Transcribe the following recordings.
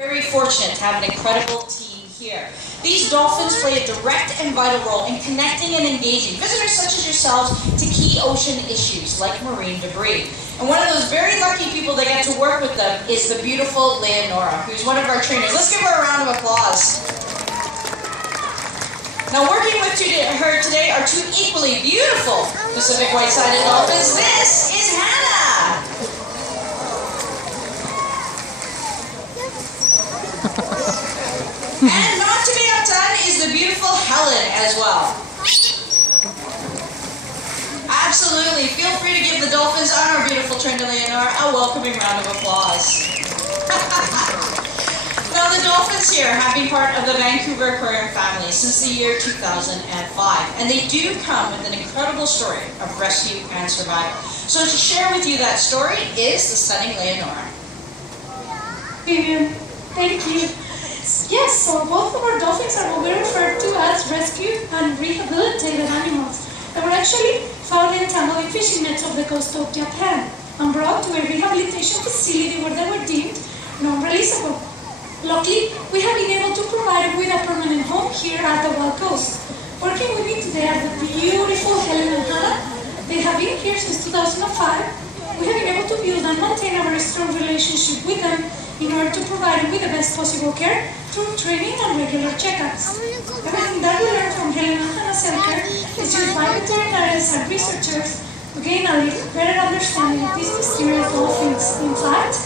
Very fortunate to have an incredible team here. These dolphins play a direct and vital role in connecting and engaging visitors such as yourselves to key ocean issues like marine debris. And one of those very lucky people that get to work with them is the beautiful Leonora, who's one of our trainers. Let's give her a round of applause. Now working with her today are two equally beautiful Pacific white-sided dolphins. This is Hannah. And not to be outdone is the beautiful Helen as well. Absolutely. Feel free to give the dolphins and our beautiful trainer Leonora a welcoming round of applause. Now the dolphins here have been part of the Vancouver Aquarium family since the year 2005. And they do come with an incredible story of rescue and survival. So to share with you that story is the stunning Leonora. Vivian, thank you. Yes, so both of our dolphins are what we refer to as rescued and rehabilitated animals. They were actually found entangled in fishing nets off the coast of Japan and brought to a rehabilitation facility where they were deemed non-releasable. Luckily, we have been able to provide them with a permanent home here at the Wild Coast. Working with me today are the beautiful Helen and Hannah. They have been here since 2005. We have been able to build and maintain a very strong relationship with them in order to provide them with the best possible care through training and regular checkups. Everything that we learn from Helen and Hannah Center is used by veterinarians and researchers to gain a little better understanding of these mysterious dolphins. In fact,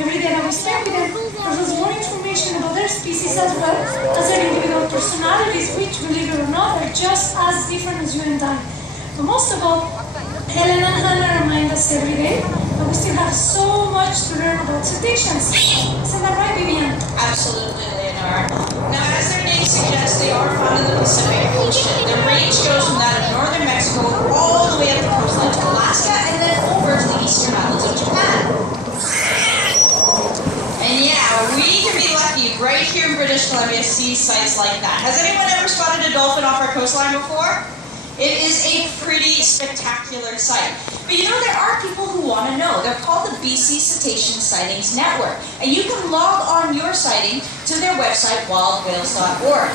every day that we spend with them gives us more information about their species as well as their individual personalities, which, believe it or not, are just as different as you and I. But most of all, Helen and Hannah remind us every day that we still have so much to learn about cetaceans. Isn't that right, Vivian? Absolutely, Leonora. Now, as their name suggests, they are found in the Pacific Ocean. Their range goes from that of northern Mexico all the way up the coastline to Alaska and then over to the eastern islands of Japan. And yeah, we can be lucky right here in British Columbia to see sights like that. Has anyone ever spotted a dolphin off our coastline before? It is a pretty spectacular sight. But you know, there are people who want to know. They're called the BC Cetacean Sightings Network. And you can log on your sighting to their website, wildwhales.org.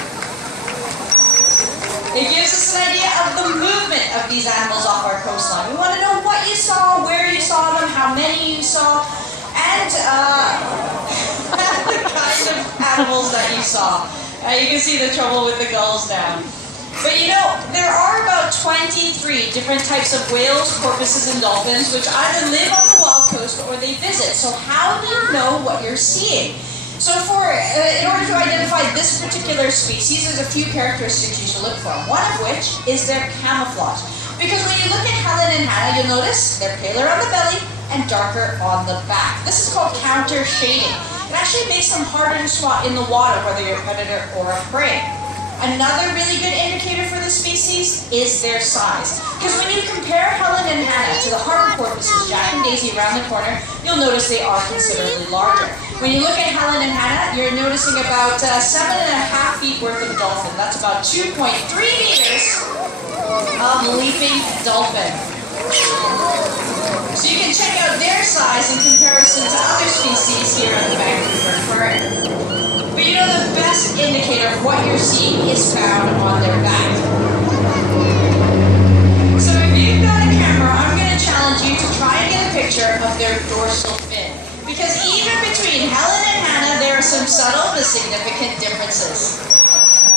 It gives us an idea of the movement of these animals off our coastline. We want to know what you saw, where you saw them, how many you saw, and the kind of animals that you saw. You can see the trouble with the gulls down. But you know, there are about 23 different types of whales, porpoises, and dolphins which either live on the wild coast or they visit. So how do you know what you're seeing? So in order to identify this particular species, there's a few characteristics you should look for. One of which is their camouflage. Because when you look at Helen and Hannah, you'll notice they're paler on the belly and darker on the back. This is called counter shading. It actually makes them harder to spot in the water, whether you're a predator or a prey. Another really good indicator for this species is their size. Because when you compare Helen and Hannah to the harbor porpoises, Jack and Daisy around the corner, you'll notice they are considerably larger. When you look at Helen and Hannah, you're noticing about 7.5 feet worth of dolphin. That's about 2.3 meters of leaping dolphin. So you can check out their size in comparison to other species here at the Vancouver Aquarium. But you know, the best indicator of what you're seeing is found on their back. So if you've got a camera, I'm going to challenge you to try and get a picture of their dorsal fin. Because even between Helen and Hannah, there are some subtle but significant differences.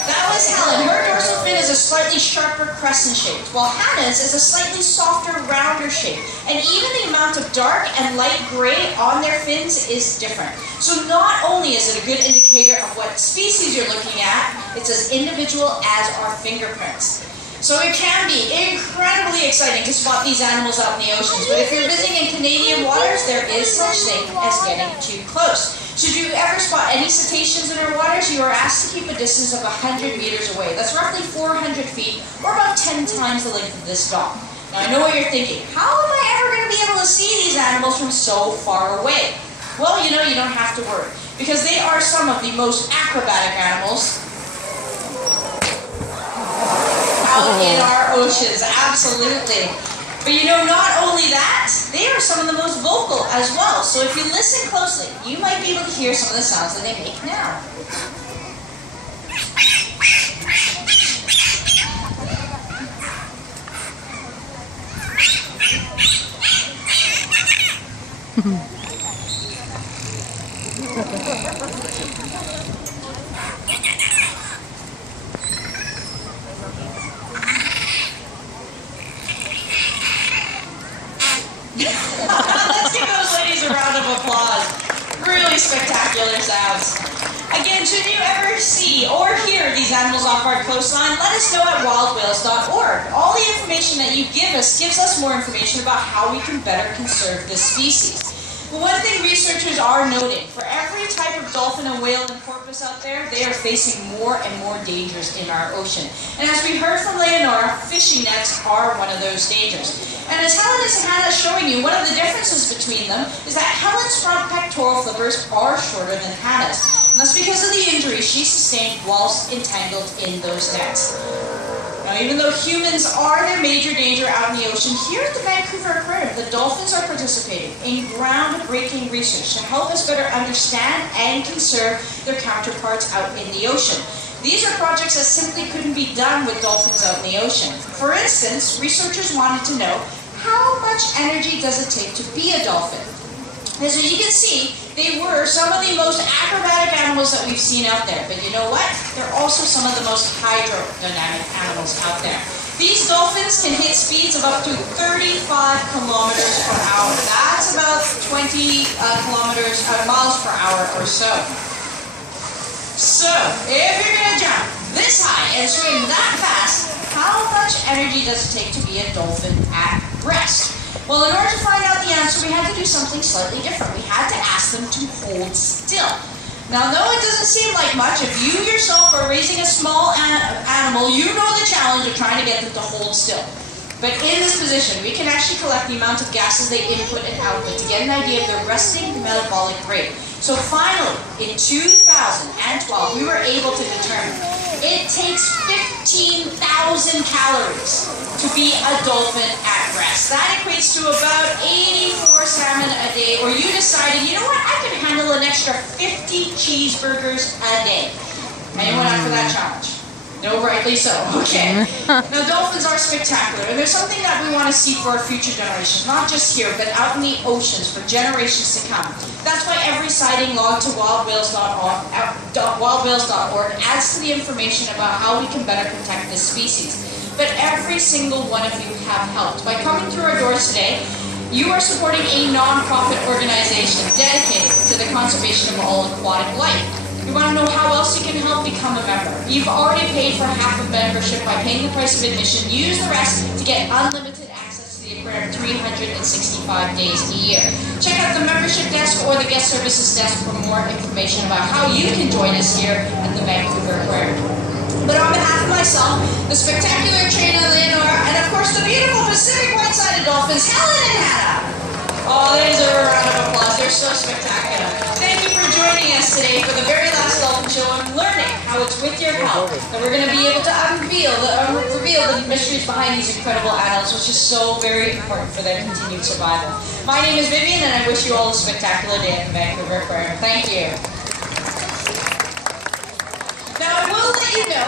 That was Helen. Her dorsal fin is a slightly sharper crescent shape, while Hannah's is a slightly softer, rounder shape. And even the amount of dark and light gray on their fins is different. So not only is it a good indicator of what species you're looking at, it's as individual as our fingerprints. So it can be incredibly exciting to spot these animals out in the oceans. But if you're visiting in Canadian waters, there is such thing as getting too close. Should you ever spot any cetaceans in our waters, you are asked to keep a distance of 100 meters away. That's roughly 400 feet, or about 10 times the length of this dock. Now I know what you're thinking. How am I ever going to be able to see these animals from so far away? Well, you know, you don't have to worry, because they are some of the most acrobatic animals out in our oceans, absolutely. But you know, not only that, they are some of the most vocal as well. So if you listen closely, you might be able to hear some of the sounds that they make now. Let's give those ladies a round of applause. Really spectacular sounds. Again, should you ever see or hear these animals off our coastline, let us know at wildwhales.org. All the information that you give us gives us more information about how we can better conserve this species. But one thing researchers are noting, for every type of dolphin and whale and porpoise out there, they are facing more and more dangers in our ocean. And as we heard from Leonora, fishing nets are one of those dangers. And as Helen and Hannah is showing you, one of the differences between them is that Helen's front pectoral flippers are shorter than Hannah's. And that's because of the injury she sustained whilst entangled in those nets. Now, even though humans are their major danger out in the ocean, here at the Vancouver Aquarium, the dolphins are participating in groundbreaking research to help us better understand and conserve their counterparts out in the ocean. These are projects that simply couldn't be done with dolphins out in the ocean. For instance, researchers wanted to know how much energy does it take to be a dolphin. As you can see, they were some of the most acrobatic animals that we've seen out there. But you know what? They're also some of the most hydrodynamic animals out there. These dolphins can hit speeds of up to 35 kilometers per hour. That's about 20 miles per hour or so. So, if you're going to jump this high and swim that fast, how much energy does it take to be a dolphin at rest? Well, in order to find out the answer, we had to do something slightly different. We had to ask them to hold still. Now, though it doesn't seem like much, if you yourself are raising a small animal, you know the challenge of trying to get them to hold still. But in this position, we can actually collect the amount of gases they input and output to get an idea of their resting metabolic rate. So finally, in 2012, we were able to determine it takes 15,000 calories to be a dolphin at rest. That equates to about 84 salmon a day, or you decided, you know what, I can handle an extra 50 cheeseburgers a day. Anyone up for that challenge? No, rightly so. Okay. Now, dolphins are spectacular, and there's something that we want to see for our future generations, not just here, but out in the oceans for generations to come. That's why every sighting logged to wildwhales.org adds to the information about how we can better protect this species. But every single one of you have helped. By coming through our doors today, you are supporting a non-profit organization dedicated to the conservation of all aquatic life. You want to know how else you can help? Become a member. You've already paid for half of membership by paying the price of admission. Use the rest to get unlimited access to the aquarium 365 days a year. Check out the membership desk or the guest services desk for more information about how you can join us here at the Vancouver Aquarium. But on behalf of myself, the spectacular Trina, Leonora, and of course the beautiful Pacific white-sided dolphins, Helen and Hannah. Oh, there's a round of applause. They're so spectacular. Thank you for joining us today for the very last Dolphin Show and learning how it's with your help that we're going to be able to reveal the mysteries behind these incredible animals, which is so very important for their continued survival. My name is Vivian, and I wish you all a spectacular day at the Vancouver Aquarium. Thank you. Now, I will let you know